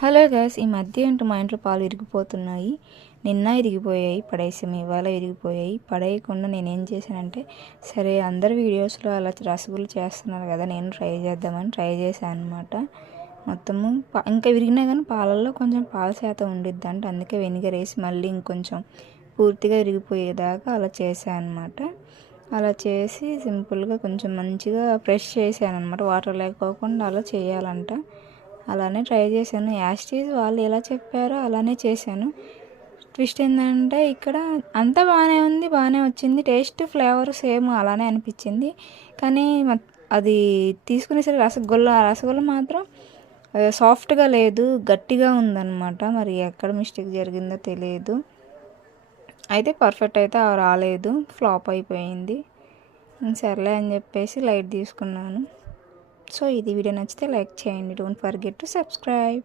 Hello guys, ఈ మధ్య ఏంటో మా ఇంట్లో పాలు విరిగిపోతున్నాయి. నిన్న విరిగిపోయాయి, పడేసాము. ఇవాళ విరిగిపోయాయి. పడేయకుండా నేనేం చేశానంటే, సరే అందరు వీడియోస్లో అలా రసగుల్లా చేస్తున్నారు కదా, నేను ట్రై చేద్దామని ట్రై చేశాను అనమాట. మొత్తము ఇంకా విరిగినా కానీ పాలల్లో కొంచెం పాల శాతం ఉండిద్ది అంటే, అందుకే వెనిగర్ వేసి మళ్ళీ ఇంకొంచెం పూర్తిగా విరిగిపోయేదాకా అలా చేశాను అనమాట. అలా చేసి సింపుల్గా కొంచెం మంచిగా ప్రెష్ చేశాను అనమాట. వాటర్ లేకపోకుండా అలా చేయాలంట. అలానే ట్రై చేశాను. యాస్టీజ్ వాళ్ళు ఎలా చెప్పారో అలానే చేశాను. ట్విస్ట్ ఏంటంటే, ఇక్కడ అంతా బాగానే ఉంది, బాగానే వచ్చింది. టేస్ట్ ఫ్లేవర్ సేమ్ అలానే అనిపించింది. కానీ అది తీసుకునేసరికి రసగుల్లా మాత్రం సాఫ్ట్గా లేదు, గట్టిగా ఉందన్నమాట. మరి ఎక్కడ మిస్టేక్ జరిగిందో తెలియదు. అయితే పర్ఫెక్ట్ అయితే రాలేదు, ఫ్లాప్ అయిపోయింది. సర్లే అని చెప్పేసి లైట్ తీసుకున్నాను. సో ఇది వీడియో నచ్చితే లైక్ చేయండి. Don't forget to subscribe.